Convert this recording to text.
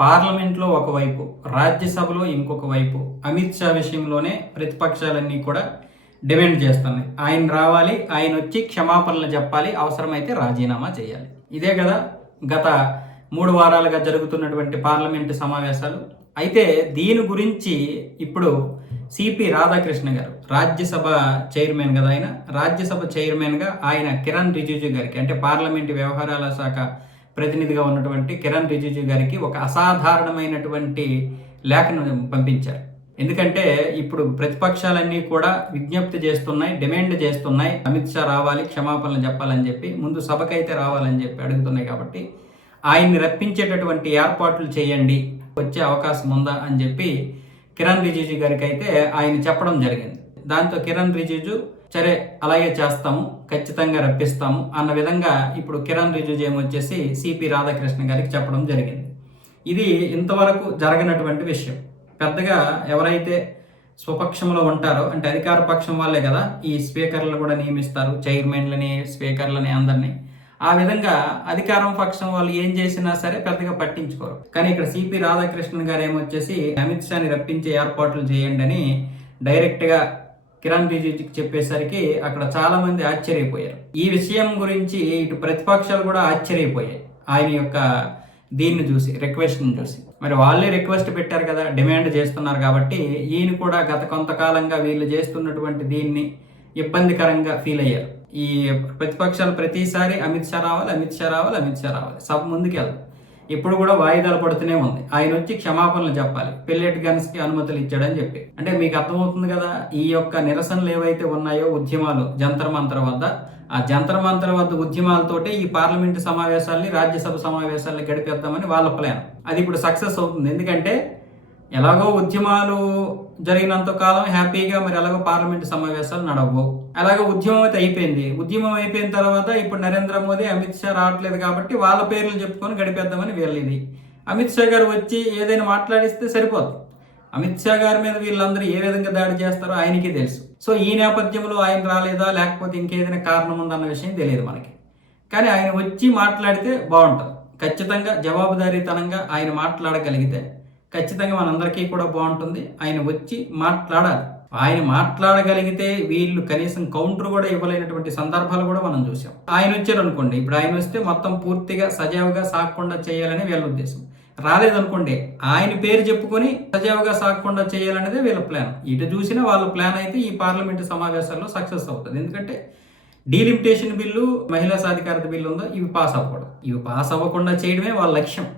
పార్లమెంట్లో ఒకవైపు, రాజ్యసభలో ఇంకొక వైపు అమిత్ షా విషయంలోనే ప్రతిపక్షాలన్నీ కూడా డిమాండ్ చేస్తున్నాయి. ఆయన రావాలి, ఆయన వచ్చి క్షమాపణలు చెప్పాలి, అవసరమైతే రాజీనామా చేయాలి. ఇదే కదా గత 3 వారాలుగా జరుగుతున్నటువంటి పార్లమెంటు సమావేశాలు. అయితే దీని గురించి ఇప్పుడు సిపి రాధాకృష్ణ గారు, రాజ్యసభ చైర్మన్ కదా ఆయన, రాజ్యసభ చైర్మన్గా ఆయన కిరణ్ రిజిజు గారికి, అంటే పార్లమెంటు వ్యవహారాల శాఖ ప్రతినిధిగా ఉన్నటువంటి కిరణ్ రిజిజు గారికి ఒక అసాధారణమైనటువంటి లేఖను పంపించారు. ఎందుకంటే ఇప్పుడు ప్రతిపక్షాలన్నీ కూడా విజ్ఞప్తి చేస్తున్నాయి, డిమాండ్ చేస్తున్నాయి, అమిత్ షా రావాలి, క్షమాపణలు చెప్పాలని చెప్పి, ముందు సభకైతే రావాలని చెప్పి అడుగుతున్నాయి. కాబట్టి ఆయన్ని రప్పించేటటువంటి ఏర్పాట్లు చేయండి, వచ్చే అవకాశం ఉందా అని చెప్పి కిరణ్ రిజిజు గారికి అయితే ఆయన చెప్పడం జరిగింది. దాంతో కిరణ్ రిజిజు సరే అలాగే చేస్తాము, ఖచ్చితంగా రప్పిస్తాము అన్న విధంగా ఇప్పుడు కిరణ్ రిజిజు ఏమొచ్చేసి సిపి రాధాకృష్ణ గారికి చెప్పడం జరిగింది. ఇది ఇంతవరకు జరగనటువంటి విషయం. పెద్దగా ఎవరైతే స్వపక్షంలో ఉంటారో, అంటే అధికార పక్షం వాళ్ళే కదా ఈ స్పీకర్లు కూడా నియమిస్తారు, చైర్మన్లని, స్పీకర్లని, అందరినీ. ఆ విధంగా అధికారం పక్షం వాళ్ళు ఏం చేసినా సరే పెద్దగా పట్టించుకోరు. కానీ ఇక్కడ సిపి రాధాకృష్ణన్ గారు ఏమొచ్చేసి అమిత్ షాని రప్పించే ఏర్పాట్లు చేయండి అని డైరెక్ట్గా కిరణ్ రిజిజుకి చెప్పేసరికి అక్కడ చాలా మంది ఆశ్చర్యపోయారు. ఈ విషయం గురించి ఇటు ప్రతిపక్షాలు కూడా ఆశ్చర్యపోయాయి ఆయన యొక్క దీన్ని చూసి, రిక్వెస్ట్ని చూసి. మరి వాళ్ళే రిక్వెస్ట్ పెట్టారు కదా, డిమాండ్ చేస్తున్నారు కాబట్టి ఈయన కూడా గత కొంతకాలంగా వీళ్ళు చేస్తున్నటువంటి దీన్ని ఇబ్బందికరంగా ఫీల్ అయ్యారు. ఈ ప్రతిపక్షాలు ప్రతిసారి అమిత్ షా రావాలి, అమిత్ షా రావాలి, అమిత్ షా రావాలి, సభ ముందుకు వెళ్దాం. ఇప్పుడు కూడా వాయిదాలు పడుతూనే ఉంది. ఆయన వచ్చి క్షమాపణలు చెప్పాలి, పెల్లెట్ గన్స్కి అనుమతులు ఇచ్చాడని చెప్పి. అంటే మీకు అర్థమవుతుంది కదా, ఈ యొక్క నిరసనలు ఏవైతే ఉన్నాయో, ఉద్యమాలు జంతర్ మంతర్ వద్ద, ఆ జంతర్ మంతర్ వద్ద ఉద్యమాలతోటే ఈ పార్లమెంటు సమావేశాల్ని, రాజ్యసభ సమావేశాలని గడిపేద్దామని వాళ్ళ ప్లాన్. అది ఇప్పుడు సక్సెస్ అవుతుంది. ఎందుకంటే ఎలాగో ఉద్యమాలు జరిగినంత కాలం హ్యాపీగా మరి ఎలాగో పార్లమెంటు సమావేశాలు నడవవు. అలాగే ఉద్యమం అయితే అయిపోయింది. ఉద్యమం అయిపోయిన తర్వాత ఇప్పుడు నరేంద్ర మోదీ, అమిత్ షా రావట్లేదు కాబట్టి వాళ్ళ పేర్లు చెప్పుకొని గడిపేద్దామని వీళ్ళది. అమిత్ షా గారు వచ్చి ఏదైనా మాట్లాడిస్తే సరిపోదు. అమిత్ షా గారి మీద వీళ్ళందరూ ఏ విధంగా దాడి చేస్తారో ఆయనకి తెలుసు. సో ఈ నేపథ్యంలో ఆయన రాలేదా, లేకపోతే ఇంకేదైనా కారణం ఉందన్న విషయం తెలియదు మనకి. కానీ ఆయన వచ్చి మాట్లాడితే బాగుంటుంది. ఖచ్చితంగా జవాబుదారీతనంగా ఆయన మాట్లాడగలిగితే ఖచ్చితంగా మనందరికీ కూడా బాగుంటుంది. ఆయన వచ్చి మాట్లాడాలి. ఆయన మాట్లాడగలిగితే వీళ్ళు కనీసం కౌంటర్ కూడా ఇవ్వలేనటువంటి సందర్భాలు కూడా మనం చూసాం. ఆయన వచ్చారు అనుకోండి, ఇప్పుడు ఆయన వస్తే మొత్తం పూర్తిగా సజావుగా సాగకుండా చేయాలని వీళ్ళ ఉద్దేశం. రాలేదనుకోండి, ఆయన పేరు చెప్పుకొని సజావుగా సాగకుండా చేయాలనేదే వీళ్ళ ప్లాన్. ఇటు చూసినా వాళ్ళ ప్లాన్ అయితే ఈ పార్లమెంటు సమావేశాల్లో సక్సెస్ అవుతుంది. ఎందుకంటే డీలిమిటేషన్ బిల్లు, మహిళా సాధికారత బిల్లు ఉందో ఇవి పాస్ అవ్వకూడదు. ఇవి పాస్ అవ్వకుండా చేయడమే వాళ్ళ లక్ష్యం.